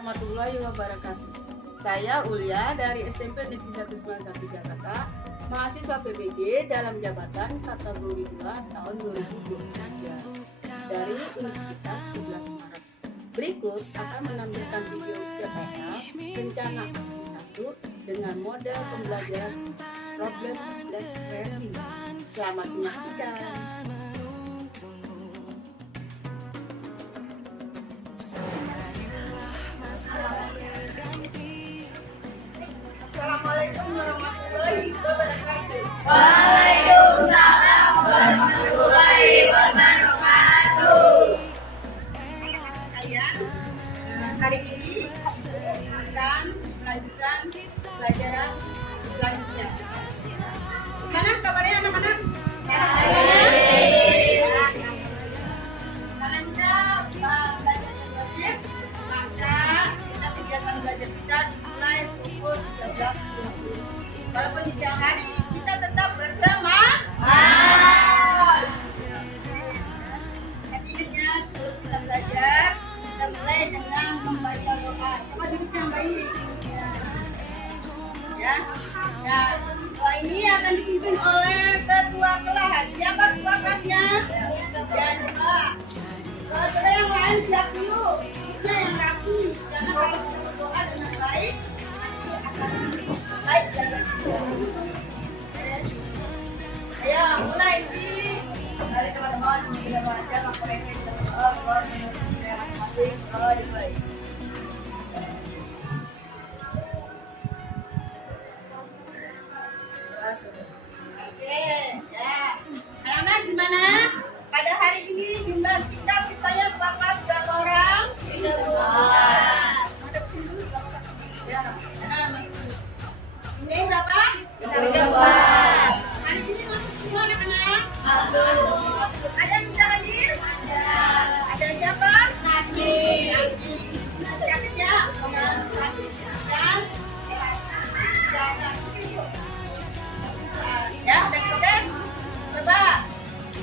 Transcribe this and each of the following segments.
warahmatullahi wabarakatuh. Saya Ulia dari SMP Negeri 191 Jakarta, mahasiswa PBG dalam jabatan kategori 2 tahun 2023 dari Universitas 11 Maret. Berikut akan menampilkan video PPL rencana aksi 1 dengan model pembelajaran problem based learning. Selamat menyaksikan. Assalamualaikum warahmatullahi wabarakatuh. Waalaikumsalam warahmatullahi wabarakatuh. Saya hari ini akan melanjutkan pelajaran selanjutnya. Gimana kabarnya anak-anak? Kalian sudah belajar berbasis, maka kegiatan belajar kita dimulai pukul 13.20. Walaupun di siang hari kita tetap bersama. Ingatnya sebelum kita belajar, kita mulai dengan membaca doa. Coba duduk yang baik. Ya. Dan doa ini akan dipimpin oleh ketua kelas. Siapa ketua kelasnya? Dan doa yang lain siap dulu. Yang rapi. Karena kalau kita berdoa dengan baik, nanti akan baik dan ayo mulai dari teman-teman sudah baca maka mereka kita berdoa yang baik. Oke, ya. Anak-anak gimana? Pada hari ini jumlah kita sisanya berapa orang? 32. Ada sini dulu berapa? Ya. Ini berapa? 32. Hari ini masuk semua anak-anak? Masuk. Ada yang bisa hadir? Ada siapa? Sakit. Sakitnya? Dan ya, udah. Coba.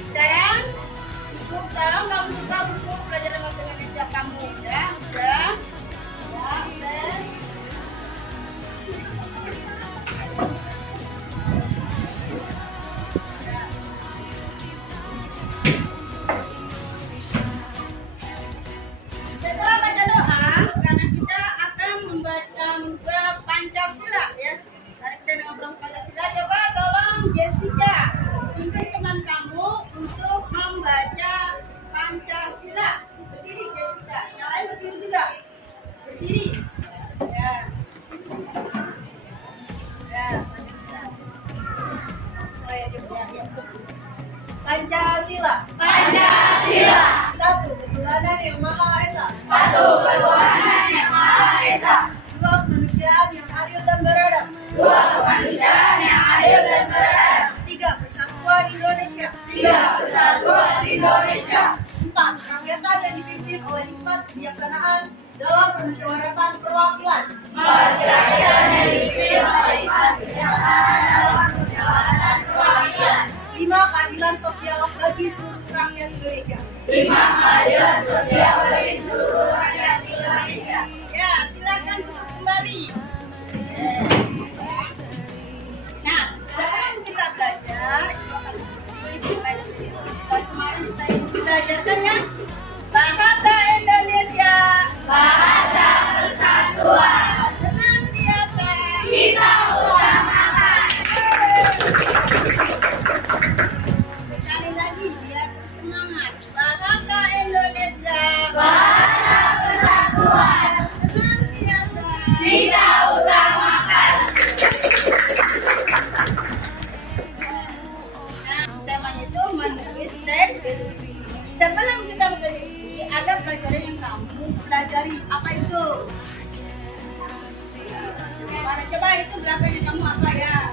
Sekarang sekarang kamu buka buku pelajaran bahasa Indonesia kamu ya. Udah. Setelah baca doa, karena kita akan membaca muka Pancasila ya. Sekarang kita dengan belum Pancasila, coba tolong Jessica pimpin teman kamu untuk membaca Pancasila. Berdiri Jessica, yang lain berdiri juga. Berdiri. Ya. Ya. Pancasila. Pancasila. Satu, ketuhanan yang Maha Esa. Satu ketuhanan yang Maha Esa. Dua, kemanusiaan yang adil dan beradab. Dua kemanusiaan yang adil dan beradab. Tiga, persatuan Indonesia. Tiga persatuan Indonesia. Empat, kerakyatan yang dipimpin oleh hikmat kebijaksanaan dalam permusyawaratan perwakilan. Empat kerakyatan yang dipimpin oleh hikmat kebijaksanaan dalam permusyawaratan perwakilan. Lima, keadilan sosial bagi seluruh rakyat Indonesia. Lima keadilan sosial bagi seluruh rakyat Indonesia. Ya, silakan duduk kembali. Nah, sekarang kita belajar. Kemarin saya belajarkan ya bahasa Indonesia. Bahasa persatuan Senantiasa kita utamakan. Sekali lagi biar semangat. Bahasa Indonesia. Bahasa persatuan Senantiasa kita utamakan. Nah, temanya itu menulis deskripsi. Sebelum kita berdiskusi, ada pelajaran yang kamu pelajari. Apa itu? Coba itu belakangnya kamu apa ya?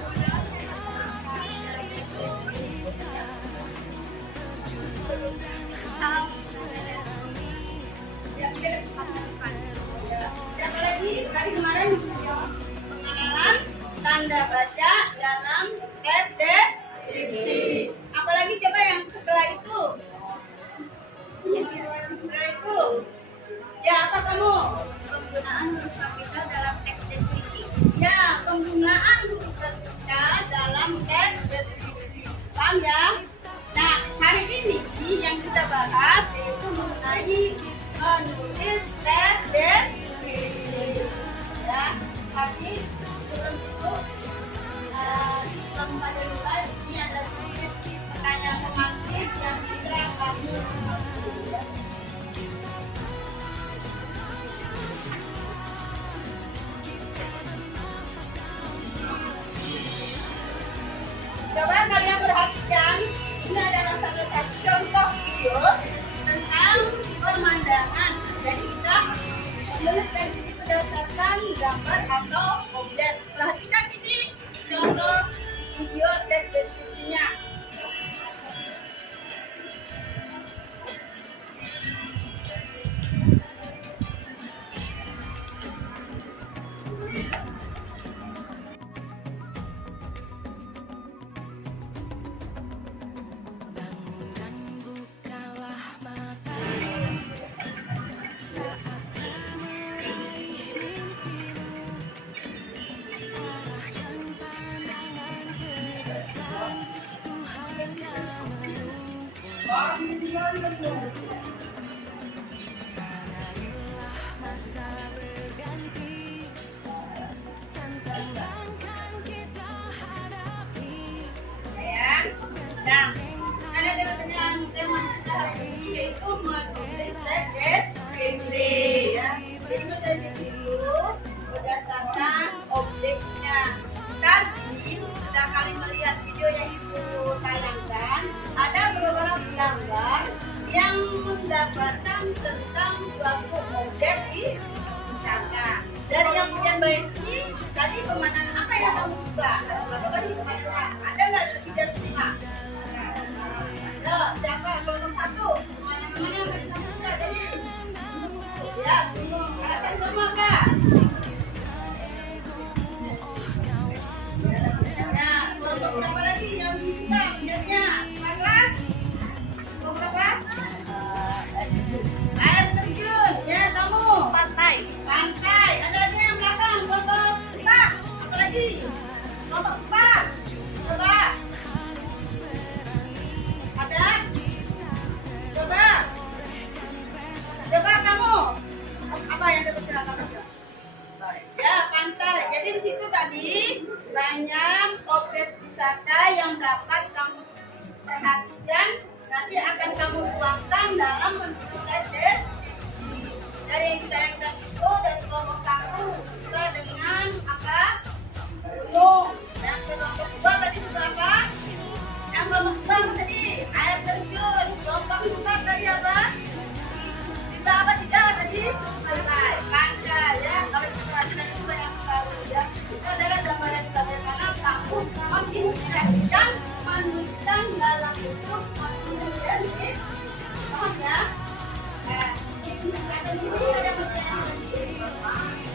Siapa lagi? Tadi kemarin pengenalan tanda baca dalam tes deskripsi. Apalagi coba yang setelah itu? Setelah itu, ya apa kamu? penggunaan huruf kapital dalam teks deskripsi. Ya, penggunaan huruf kapital dalam teks deskripsi. Paham ya? Nah, hari ini yang kita bahas yaitu mengenai menulis teks deskripsi. Ya, tapi sebelum itu kembali lagi ini ada sedikit pertanyaan pemantik yang bisa kamu coba kalian perhatikan. Ini adalah satu contoh video tentang pemandangan. Jadi kita menulis teks ini berdasarkan gambar atau objek. Perhatikan ini contoh video teks deskripsinya. Nah, ada dengan tema kita hari ini yaitu menulis teks deskripsi ya. Jadi menulis itu berdasarkan objeknya. Tadi sudah kali melihat video yang itu tayangkan, ada beberapa gambar yang mendapatkan tentang suatu objek di wisata. Dari yang punya baik ini, tadi pemandangan apa yang kamu suka? Ada berapa tadi pemandangan? Ada nggak lebih dari 5? Siapa nomor 1? Pemandangan yang tadi kamu suka tadi? Ya, ada semua kak. Berapa lagi yang suka lihatnya? 14? Berapa? Air terjun, ya kamu. Pantai. Ada lagi yang belakang, kelompok 4. Apa lagi? Kelompok 4. Coba. Ada? Coba. Coba kamu. Apa yang dapat silakan? Ya, pantai. Jadi di situ tadi banyak objek wisata yang dapat kamu perhatikan, nanti akan kamu tuangkan dalam bentuk teks. Dari yang kita lihat itu dari kelompok 1 juga dengan apa? Gunung. Yang kelompok 2 tadi juga apa? Yang kelompok 2 tadi air terjun. Kelompok 4 tadi apa? Kita apa tidak tadi? Pantai ya. Kalau kita ada juga yang baru ya. Itu adalah gambaran bagaimana kamu menginspirasikan menuliskan dalam bentuk menulis deskripsi. Paham ya? Ada ini ada mesin.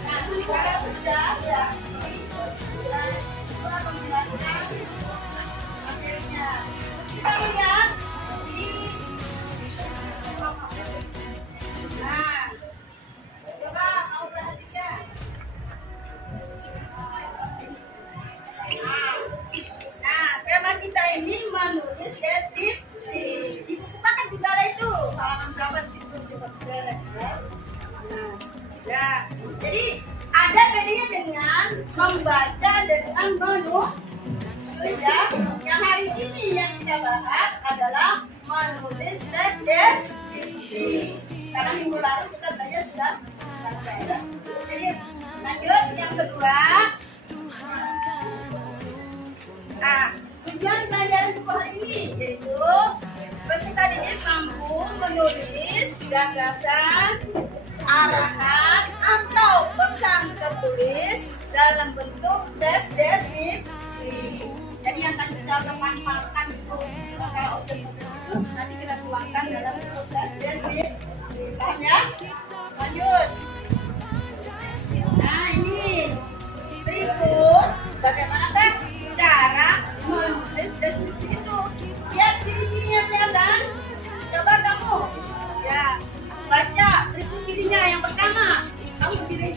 Nah, suara sudah berarti sudah menggunakan materinya. Kita lihat di nah, coba mau perhatikan. Nah, tema kita ini menulis deskripsi. Di buku paket juga ada itu. Halaman berapa di situ coba kita lihat ya. Nah, ya. Jadi ada bedanya dengan membaca dengan menulis ya. Yang hari ini yang kita bahas adalah menulis teks deskripsi. Karena minggu lalu kita belajar sudah selesai. Jadi lanjut yang kedua. Nah, tujuan pelajaran buku hari ini yaitu peserta didik mampu menulis gagasan, arahan atau pesan tertulis dalam bentuk teks deskripsi. Jadi yang tadi kita pampalkan itu masalah objek itu nanti kita tuangkan dalam bentuk teks deskripsi. Paham ya? Lanjut. Nah ini berikut bagaimanakah cara menulis deskripsi itu? Lihat ciri-cirinya kelihatan. Coba kamu ya baca berikut cirinya. Yang pertama, kamu berdiri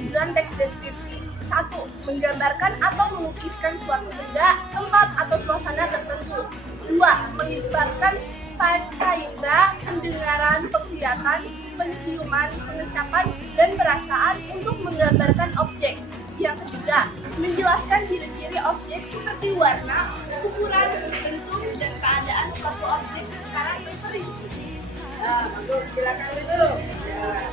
tujuan teks deskripsi. 1. Menggambarkan atau melukiskan suatu benda, tempat, atau suasana tertentu. 2. Melibatkan panca indera, pendengaran, penglihatan, penciuman, pengecapan, dan perasaan untuk menggambarkan objek. Yang ketiga, menjelaskan ciri-ciri objek seperti warna, ukuran, bentuk, dan keadaan suatu objek secara terperinci. Nah, bagus, silakan dulu. Ya.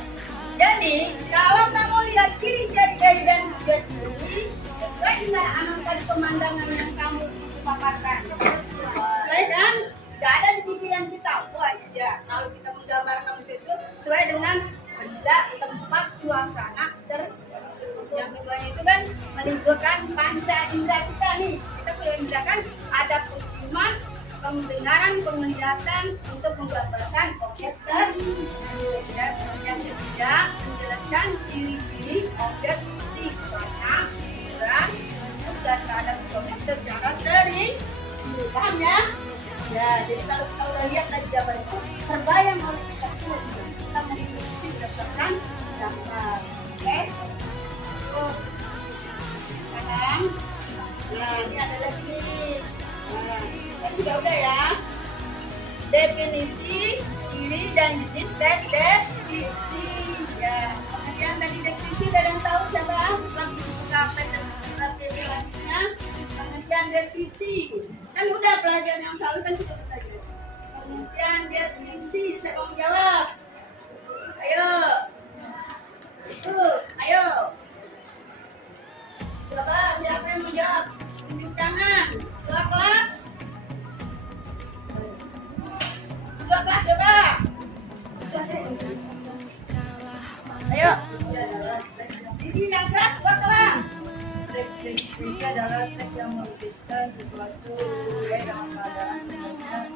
Jadi, kalau kamu lihat ciri-ciri dan juga ciri, sesuai dengan amatan pemandangan yang kamu paparkan. Sesuai dan tidak ada di pikiran kita. Wah, ya, kalau kita menggambarkan sesuatu sesuai dengan benda, tempat, suasana, yang kedua itu kan menimbulkan panca indera kita nih. Kita perlu membedakan ada penciuman, pendengaran, penglihatan untuk menggambarkan objek tertentu. Yang ketiga, menjelaskan ciri-ciri objek seperti warna, ukuran, bentuk, dan keadaan objek secara terinci. Paham ya? Ya, jadi kalau kita udah lihat tadi gambar itu, terbayang oleh kita semua. Kita mengikuti berdasarkan gambar. Oke? Sekarang, nah ini ada lagi. Nah, sudah ya. Definisi, ciri, dan jenis teks deskripsi. Ya, kemudian tadi deskripsi ada yang tahu siapa? Setelah kita PPT selanjutnya, pengertian deskripsi. Kan udah pelajaran yang selalu kan kita belajar. Pengertian deskripsi, saya mau jawab. Ayo. Ayo. Coba siapa yang mau jawab? Tunjuk tangan. Dua kelas. Coba. Ayo. Ini yang kelas dua kelas. Deskripsi adalah teks yang melukiskan sesuatu dalam keadaan sebelumnya dan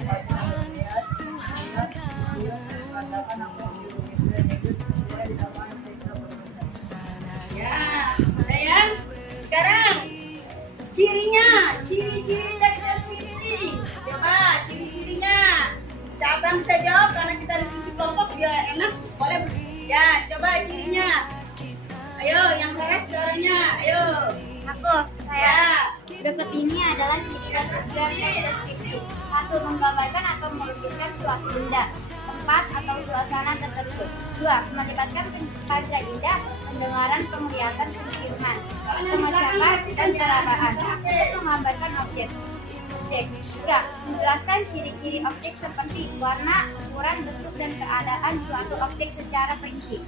tempatnya melihat, melihat, pandangan atau ilmu-ilmu itu sesuai dengan teks Ya, sayang. Sekarang cirinya, ciri-ciri teks deskripsi. Coba ciri-cirinya. Siapa yang bisa jawab karena kita diskusi kelompok biar enak. Boleh. Ya, coba cirinya. Ayo, yang keras suaranya. Ayo. Aku, saya. Ya. Berikut ini adalah ciri dan tujuan teks deskripsi. 1. Menggambarkan atau melukiskan suatu benda, tempat, atau suasana tertentu. 2. Melibatkan panca indera, pendengaran, penglihatan, penciuman, pengecapan, dan perasaan untuk menggambarkan objek. 3. Menjelaskan ciri-ciri objek seperti warna, ukuran, bentuk, dan keadaan suatu objek secara perinci.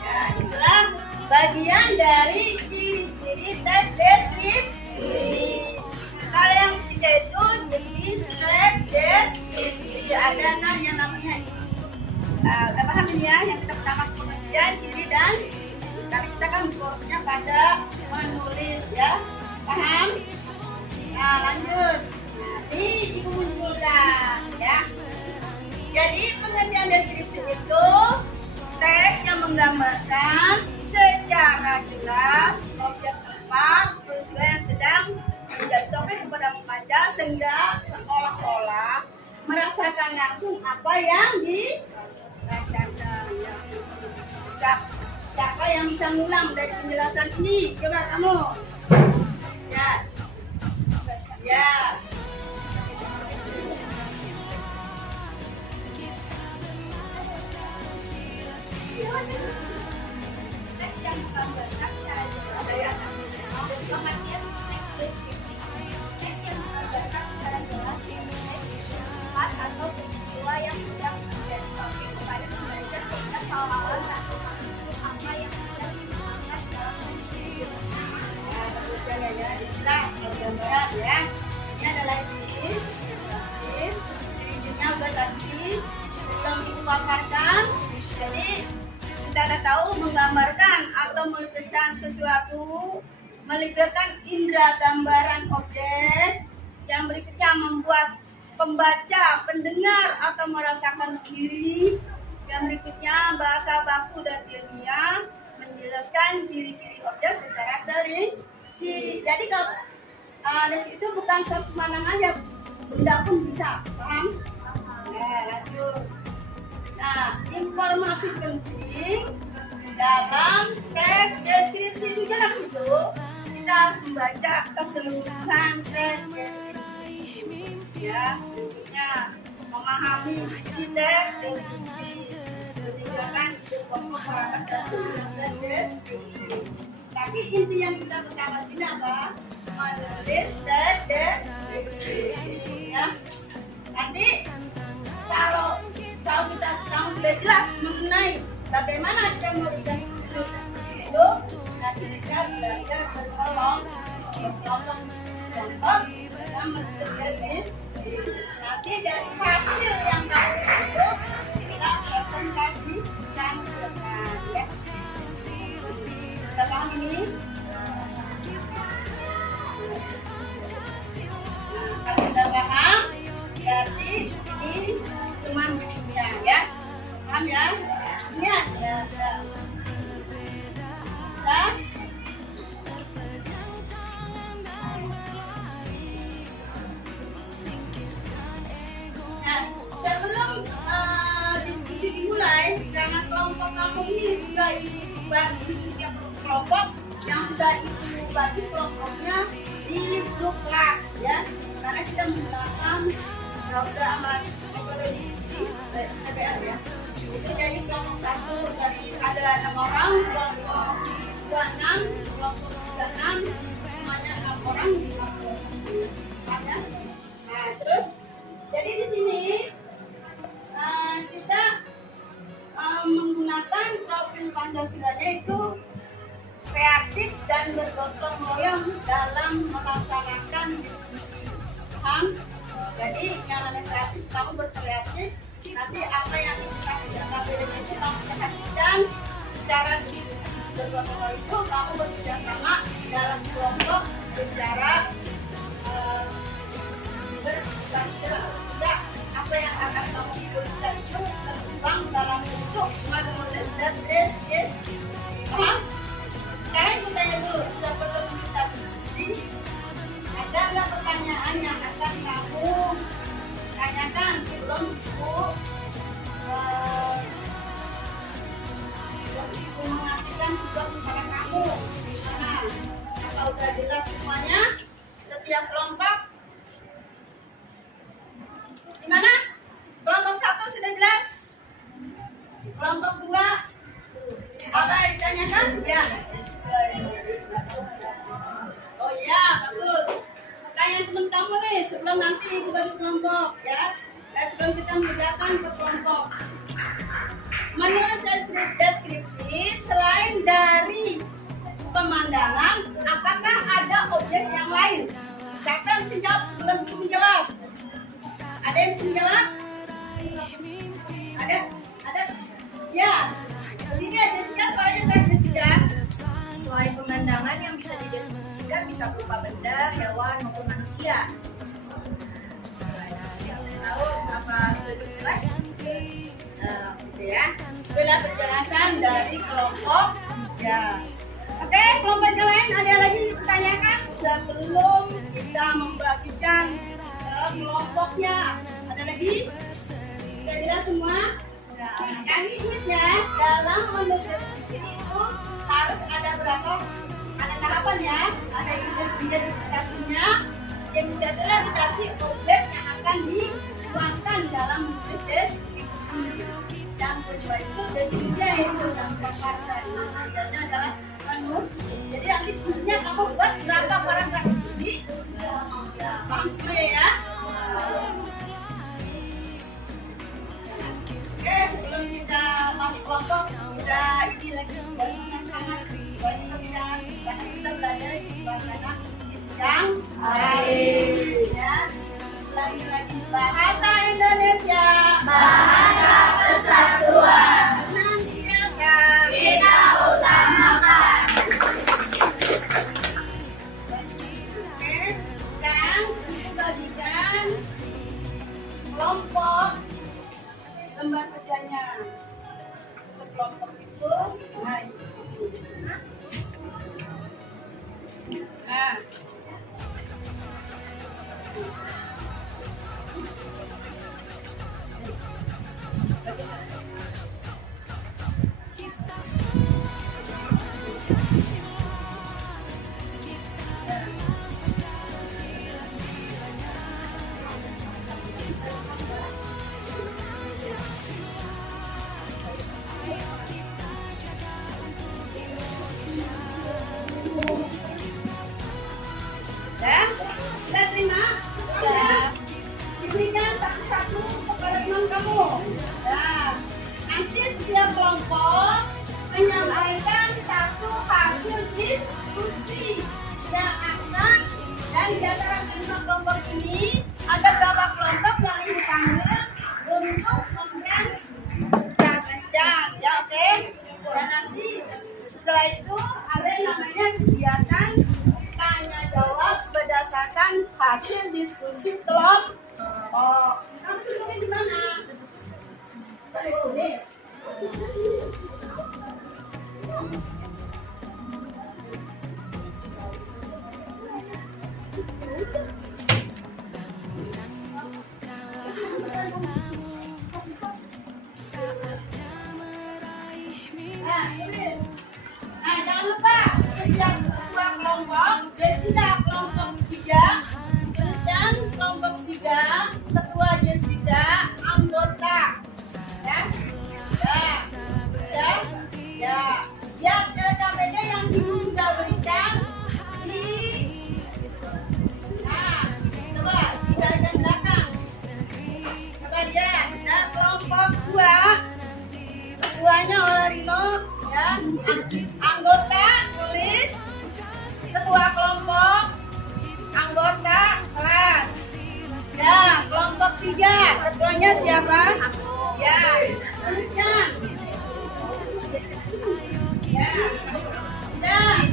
Ya, itulah bagian dari ciri-ciri teks deskripsi. Kalau yang ketiga itu jenis teks deskripsi. Ada yang namanya kita paham ini ya, yang kita pertama pengertian ciri dan tapi kita kan fokusnya pada menulis ya. Paham? Nah, lanjut. Nanti ibu munculkan ya. Jadi pengertian deskripsi itu teks yang menggambarkan secara jelas objek tempat peristiwa yang sedang menjadi topik kepada pembaca sehingga seolah-olah merasakan langsung apa yang dirasakan. Siapa yang bisa ngulang dari penjelasan ini? Coba kamu. Ya. Teks yang menggambarkan secara jelas ya. Pengertian teks deskripsi. Teks yang menggambarkan secara jelas tempat atau peristiwa yang sedang menjadi topik kepada pembaca sehingga seolah-olah merasakan apa yang sedang dibahas dalam teks. Ya, bagusnya ya. Inilah gambaran ya. Ini adalah ciri-cirinya udah tadi yang dipaparkan. Jadi kita ada tahu menggambarkan atau melukiskan sesuatu, melibatkan indera gambaran objek. Yang berikutnya membuat pembaca, pendengar atau merasakan sendiri. Yang berikutnya bahasa baku dan ilmiah, menjelaskan ciri-ciri objek secara terinci. Jadi kalau itu bukan suatu pemandangan aja, benda pun bisa, paham? Nah, lanjut. Nah, informasi penting dalam membaca keseluruhan ya, berikutnya memahami isi deskripsi, meninggalkan pokok perangkat dan deskripsi. Tapi inti yang kita pertama sini apa? Menulis dan deskripsi ya. Nanti kalau kita sekarang sudah jelas mengenai bagaimana kita menuliskan itu, nanti kita belajar bertolong contoh dalam menulis. Nanti dari hasil yang kamu itu kita presentasikan ya. Kita paham ini? Nah, kalau kita paham, berarti ini cuma ya. Paham ya? Lihat ya. Sebelum diskusi dimulai, karena kelompok kamu ini sudah dibagi tiap kelompok yang sudah dibagi kelompoknya di grup kelas ya. Karena kita menggunakan sudah amat diskusi KPR ya. Itu jadi kelompok 1 dari ada 6 orang, kelompok 26, kelompok 36, semuanya 6 orang di kelompok ya. Nah terus jadi di sini kita menggunakan profil Pancasilanya itu kreatif dan bergotong royong dalam melaksanakan diskusi. Paham? Jadi yang namanya kreatif, kamu berkreatif, nanti apa yang kita kerjakan itu kamu perhatikan secara bergotong royong itu kamu bekerjasama dalam kelompok secara apa yang akan kamu tuliskan itu terkembang dalam bentuk menulis dan deskripsi. Paham? Sekarang kita tanya dulu, sudah perlu kita diskusi? Ada nggak pertanyaan yang akan kamu tanyakan sebelum ibu mengasihkan tugas kepada kamu? Nah, kalau sudah jelas semuanya, setiap kelompok gimana? Kelompok 1 sudah jelas? Kelompok 2 apa yang ditanyakan? Ya. Oh iya, bagus. Pertanyaan teman kamu nih sebelum nanti kita bagi kelompok ya. Sebelum kita mengerjakan per kelompok. Menurut deskripsi, selain dari pemandangan, apakah ada objek yang lain? Siapa yang bisa jawab sebelum aku menjawab? Ada yang bisa jawab? Ada? Ya. Jadi Jessica, soalnya kan Jessica. Selain pemandangan yang bisa dideskripsikan bisa berupa benda, hewan maupun manusia. Lalu apa sudah jelas? Gitu ya. Itulah penjelasan dari kelompok ya. Oke, kelompok yang lain ada lagi dipertanyakan sebelum kita membagikan kelompoknya. Ada lagi? Sudah jelas semua? Jadi ingat ya, dalam mendeskripsi itu harus ada berapa? Ada tahapan ya, ada identifikasinya, yang adalah dikasih objek yang akan dituangkan dalam deskripsi. Yang kedua itu deskripsinya itu dampak kata, namanya adalah menu. Jadi nanti intinya kamu buat berapa paragraf ini, paham semua ya? Oke, sebelum kita masuk kelompok, kita ini lagi yang sangat banyak karena kita belajar bahasa yang baik ya. Lagi bahasa Indonesia, Bahasa Persatuan senantiasa kita utamakan. Oke, sekarang kita bagikan kelompok lembar kerjanya. Untuk kelompok itu, nah, yaitu ada yang namanya kegiatan tanya jawab berdasarkan hasil diskusi kelompok. Kamu tulisnya di mana? Tulis. Nah, jangan lupa yang ketua kelompok, Jessica kelompok 3, dan kelompok 3, ketua Jessica, anggota. Ya, cara KPD yang ibu sudah berikan di, coba di bagian belakang. Coba lihat, nah kelompok 2, ketuanya Olarino, ya, anggota tulis, ketua kelompok, anggota kelas. Ya, kelompok 3, ketuanya siapa? Ya, tuliskan. Ya, dan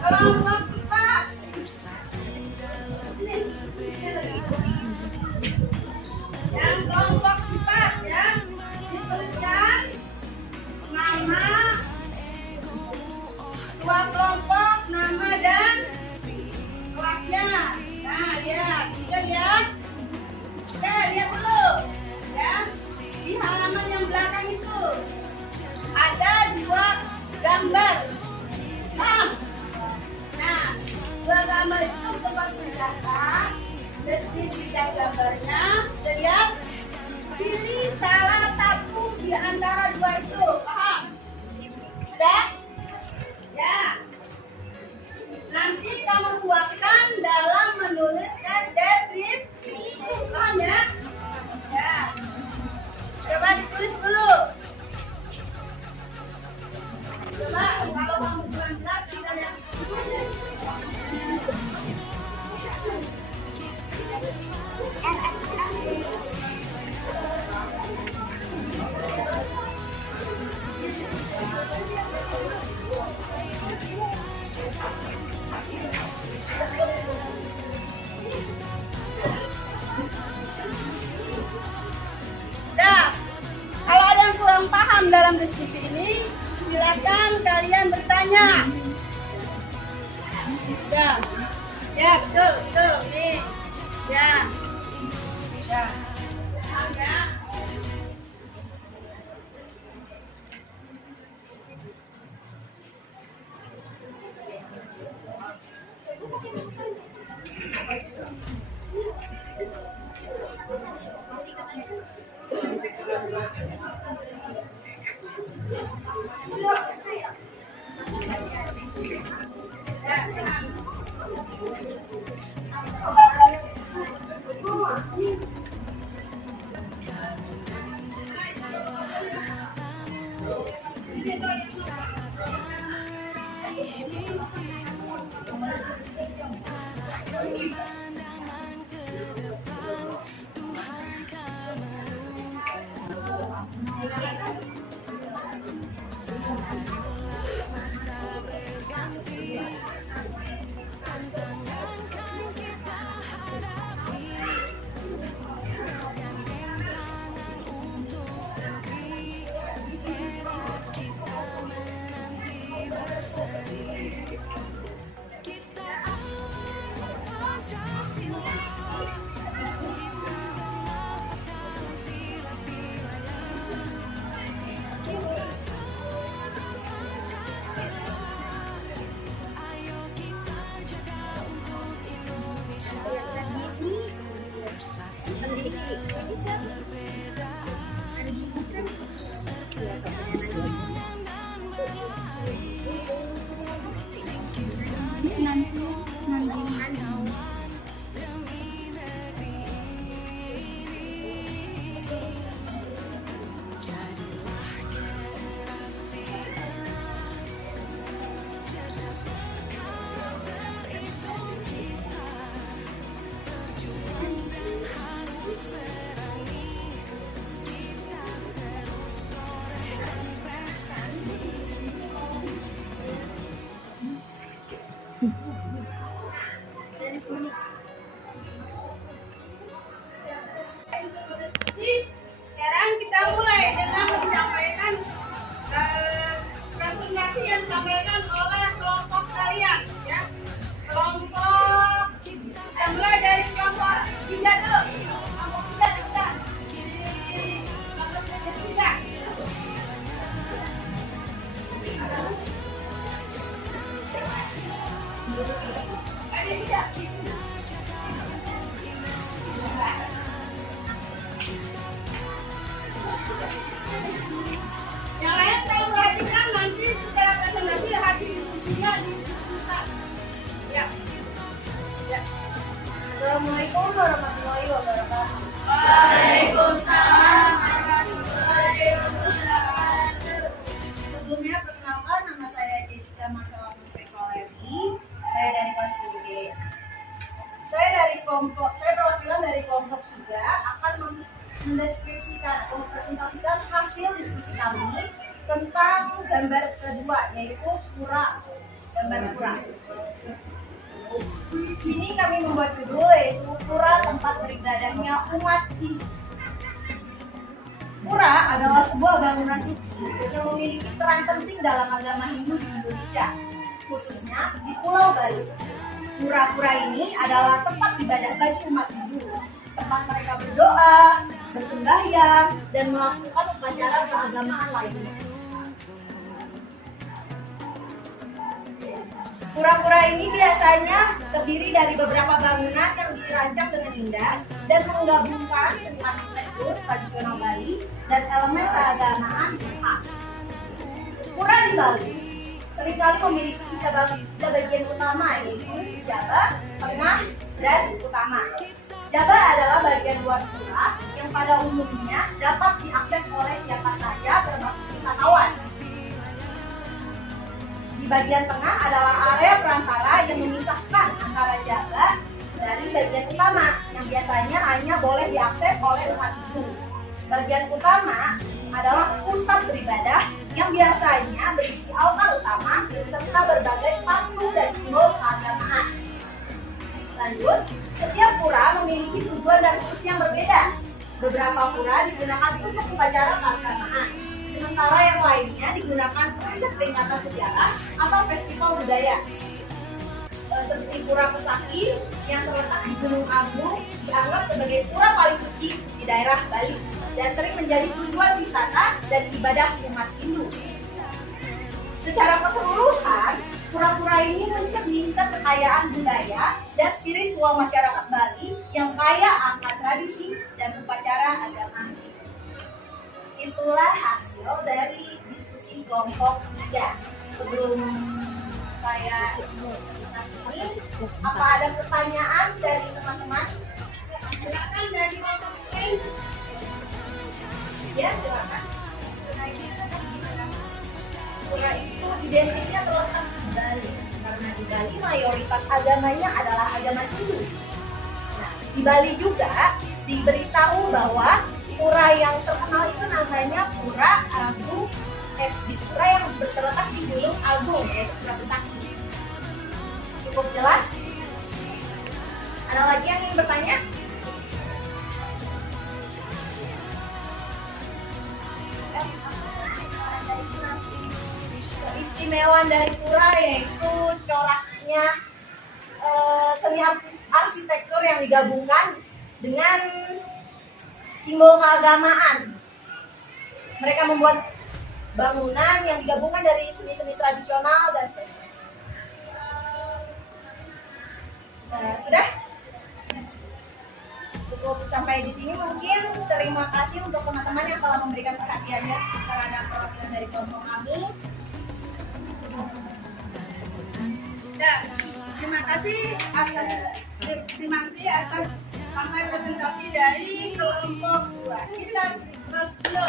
kelompok 4. Yang kelompok 4 ya, dituliskan nama, ketua kelompok, nama dan kelasnya. Nah, lihat, juga lihat. Lihat dulu, ya. Di halaman yang belakang itu ada 2 gambar. Paham? Nah, 2 gambar itu tempat wisata. Di bidang gambarnya, lihat. Pilih salah satu di antara 2 itu. Paham? Sudah? Ya. Nanti kamu tuangkan dalam menuliskan deskripsi. Paham ya? Ya. Coba ditulis dulu. Coba kalau kamu kurang jelas bisa lihat. Nah, kalau ada yang kurang paham dalam diskusi ini, silakan kalian bertanya. Ya, betul, nih, ya. Paham ya? Dari sini. Sekarang kita mulai dengan menyampaikan presentasi yang disampaikan oleh kelompok kalian, ya. Kelompok kita mulai dari kelompok 3 dulu. Kelompok 3 kita di kelompok 3. Yang lain kalau perhatikan nanti secara presentasi hasil diskusinya di kita. Ya. Ya. Assalamualaikum warahmatullahi wabarakatuh. Waalaikumsalam warahmatullahi wabarakatuh. Sebelumnya perkenalkan, nama saya Jessica Marcella Putri. Saya dari kelas 3G. Saya perwakilan dari kelompok 3 akan mendeskripsikan atau mempresentasikan hasil diskusi kami tentang gambar kedua, yaitu pura. Gambar pura. Di sini kami membuat judul yaitu pura tempat beribadahnya umat Hindu. Pura adalah sebuah bangunan suci yang memiliki peran penting dalam agama Hindu di Indonesia, khususnya di Pulau Bali. Pura-pura ini adalah tempat ibadah bagi umat Hindu, tempat mereka berdoa, bersembahyang, dan melakukan upacara keagamaan lainnya. Pura-pura ini biasanya terdiri dari beberapa bangunan yang dirancang dengan indah dan menggabungkan seni arsitektur tradisional Bali dan elemen keagamaan yang khas. Pura di Bali seringkali memiliki tiga bagian utama, yaitu jaba, tengah, dan utama. Jaba adalah bagian luar pura yang pada umumnya dapat diakses oleh siapa saja termasuk wisatawan. Di bagian tengah adalah area perantara yang memisahkan antara jaba dari bagian utama yang biasanya hanya boleh diakses oleh umat Hindu. Bagian utama adalah pusat beribadah yang biasanya berisi altar utama serta berbagai patung dan simbol keagamaan. Lanjut, setiap pura memiliki tujuan dan fungsi yang berbeda. Beberapa pura digunakan untuk upacara keagamaan, sementara yang lainnya digunakan untuk peringatan sejarah atau festival budaya. Seperti Pura Pesaki yang terletak di Gunung Agung dianggap sebagai pura paling suci di daerah Bali dan sering menjadi tujuan wisata dan ibadah umat Hindu. Secara keseluruhan, pura-pura ini mencerminkan kekayaan budaya dan spiritual masyarakat Bali yang kaya akan tradisi dan upacara agama. Itulah hasil dari diskusi kelompok 3. Sebelum saya presentasi ini, apa ada pertanyaan dari teman-teman? Silakan dari kelompok lain. Ya, silakan. Pura itu identiknya terletak di Bali, karena di Bali mayoritas agamanya adalah agama Hindu. Nah, di Bali juga diberitahu bahwa pura yang terkenal itu namanya Pura Agung, pura yang terletak di Gunung Agung, yaitu Pura Pesaki. Cukup jelas? Ada lagi yang ingin bertanya? Keistimewaan dari pura yaitu coraknya seni arsitektur yang digabungkan dengan simbol keagamaan. Mereka membuat bangunan yang digabungkan dari seni-seni tradisional dan sudah cukup sampai di sini mungkin. Terima kasih untuk teman-teman yang telah memberikan perhatiannya terhadap perwakilan dari kelompok kami. Dan terima kasih atas sampai presentasi dari kelompok 2. Kita terus dulu.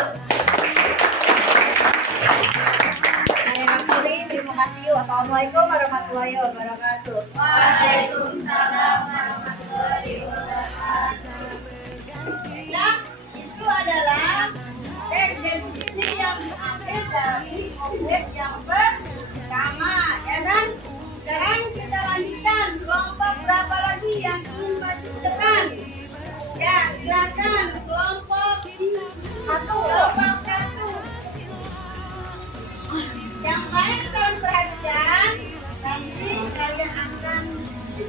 Saya akhiri, terima kasih. Wassalamualaikum warahmatullahi wabarakatuh. Waalaikumsalam warahmatullahi wabarakatuh. Ya, itu adalah deskripsi yang diambil dari objek yang pertama, ya kan? Sekarang kita Dari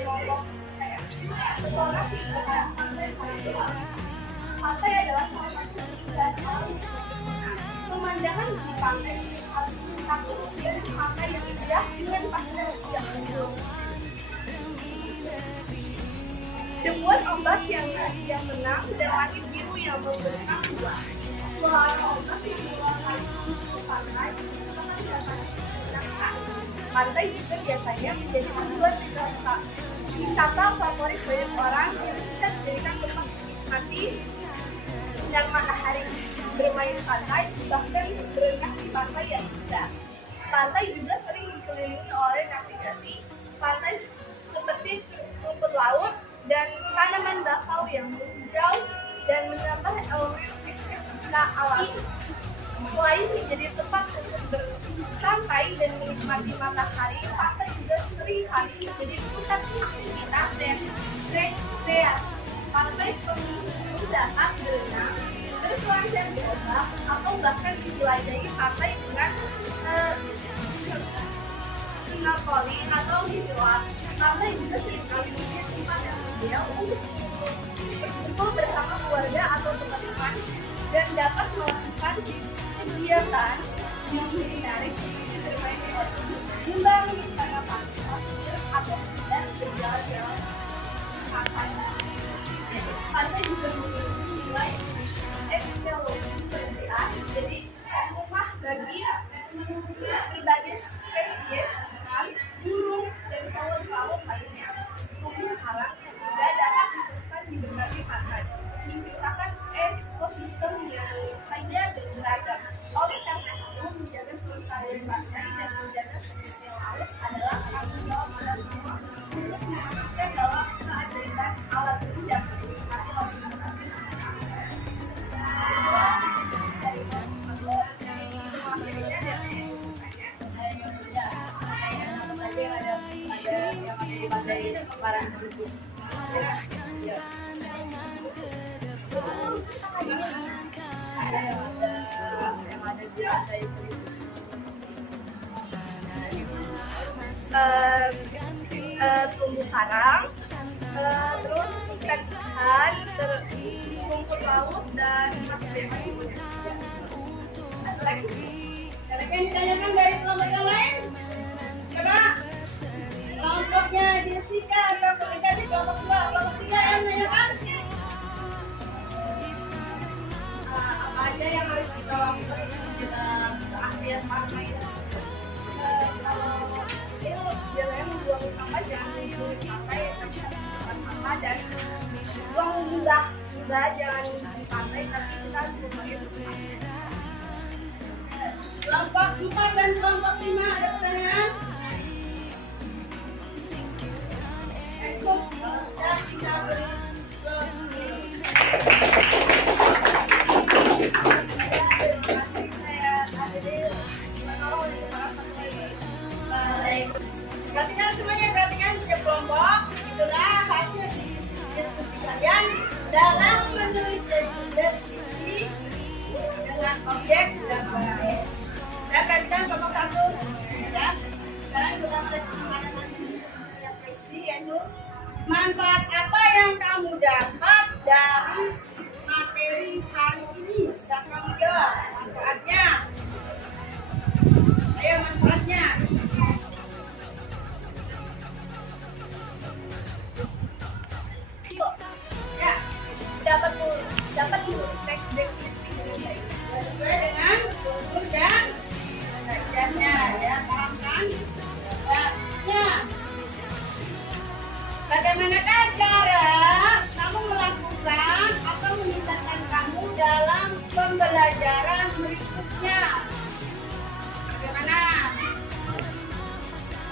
kelompok pesona sih kayak pantai adalah salah satu keindahan pemandangan di pantai satu dari pantai yang indah dengan pasir yang biru. Debuan ombak yang tenang dan langit biru yang membentang luas. Suara ombak yang mengeluarkan ke pantai sangat dapat menyenangkan. Pantai juga biasanya menjadi tujuan wisata favorit banyak orang yang bisa dijadikan tempat menikmati dan matahari, bermain pantai, bahkan berenang di pantai yang indah. Pantai juga sering dikelilingi oleh navigasi pantai seperti rumput laut dan tanaman bakau yang menghijau dan menambah elemen estetika alami. Selain menjadi tempat untuk bersantai dan menikmati matahari, pantai juga sering kali menjadi pusat aktivitas dan rekreasi. Pantai pengunjung dapat berenang, berselancar di ombak, atau bahkan dijelajahi pantai dengan snorkeling atau menyelam. Pantai juga seringkali menjadi tempat yang ideal untuk berkumpul bersama keluarga atau teman-teman dan dapat melakukan kegiatan yang menarik seperti bermain roti, membangun istana pasir, atau sekedar berjalan-jalan santai. Pantai juga memiliki nilai ekologi terbesar, jadi rumah bagi berbagai spesies ikan, burung, dan paus-paus lainnya. Terumbu karang juga dapat ditemukan di berbagai pantai, menciptakan ekosistem yang kaya dan beragam. Oleh karena itu, menjaga kelestarian pantai dan menjaga spesies laut adalah tanggung jawab kita semua untuk memastikan bahwa keajaiban alam ini dapat dinikmati oleh masyarakat. Terumbu karang, terus ikan, rumput laut dan macam-macam. Ada lagi yang ditanyakan dari kelompok yang lain? Coba kelompoknya Jessica, kelompok Eka, kelompok 2, kelompok 3 yang menanyakan apa aja yang harus kita lakukan dalam keaslian pantai. Kalau itu biasanya membuang sampah jangan di pantai, tapi tempat sampah dan buang limbah jangan di pantai, tapi kita harus membuangnya di pantai. Kelompok 4 dan kelompok 5 ada pertanyaan? Cukup, sudah bisa beri perhatikan semuanya, perhatikan setiap kelompok. Itulah hasil diskusi kalian dalam menulis deskripsi dengan objek dan barang. Saya akan kelompok 1 ya. Sekarang kita mulai yang presisi, yaitu manfaat apa yang kamu dapat dari materi hari ini? Siapa kamu jawab manfaatnya? Ayo manfaatnya. Ya, dapat tulis teks deskripsi dengan baik sesuai dengan unsur dan kajiannya, ya, paham kan? Ya. Bagaimanakah cara kamu melakukan atau meningkatkan kamu dalam pembelajaran berikutnya?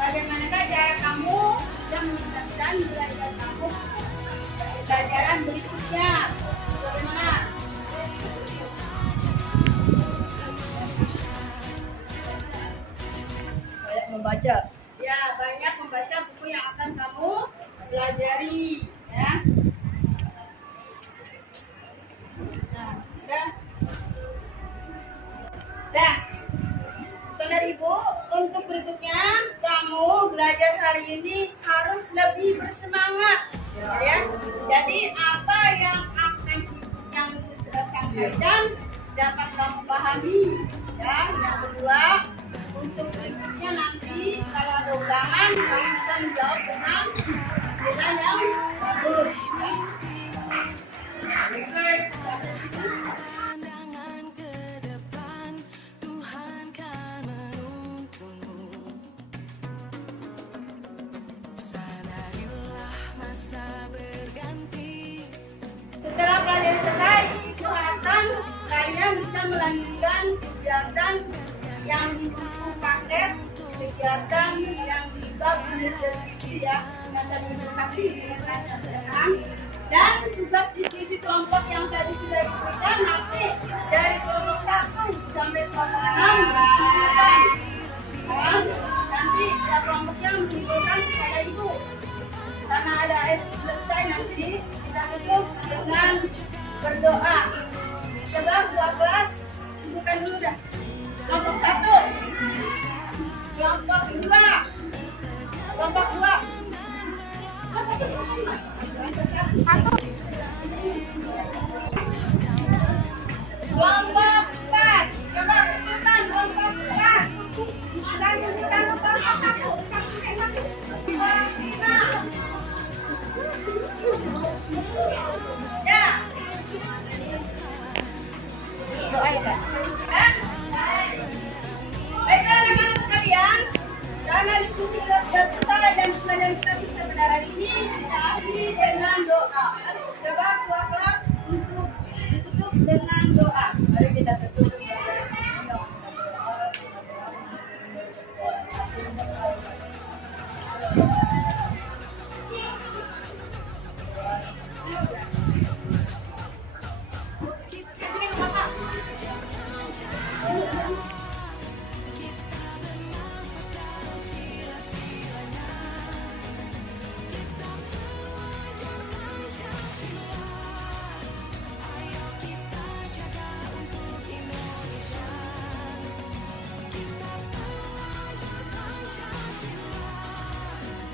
Bagaimanakah cara kamu yang meningkatkan belajar kamu pelajaran berikutnya? Bagaimana? Banyak membaca. Ya, banyak membaca buku yang akan kamu pelajari, ya. Nah, udah. dan dapat kamu pahami. Ya, yang kedua, untuk berikutnya nanti kalau ada ulangan kamu bisa menjawab dengan nilai yang bagus. Ya. Setelah pelajaran selesai, diharapkan kalian bisa melanjutkan kegiatan yang di buku paket, kegiatan yang di bab deskripsi ya, dan edukasi dan tugas diskusi kelompok yang tadi sudah diberikan nanti dari kelompok 1 sampai kelompok 6 diskusikan. Nanti kelompoknya menunjukkan kepada ibu. Karena ada selesai nanti kita tutup dengan berdoa. Coba dua kelas tunjukkan dulu dah. Kelompok 1, kelompok 2, kelompok 2. Kelompok 4, coba tunjukkan kelompok 4. Dan tunjukkan kelompok 1. Ya. Doa ya. Baiklah anak-anak sekalian, karena diskusi kita sudah selesai dan pelajaran kita bisa pada hari ini kita akhiri dengan doa. Coba dua kelas untuk ditutup dengan doa.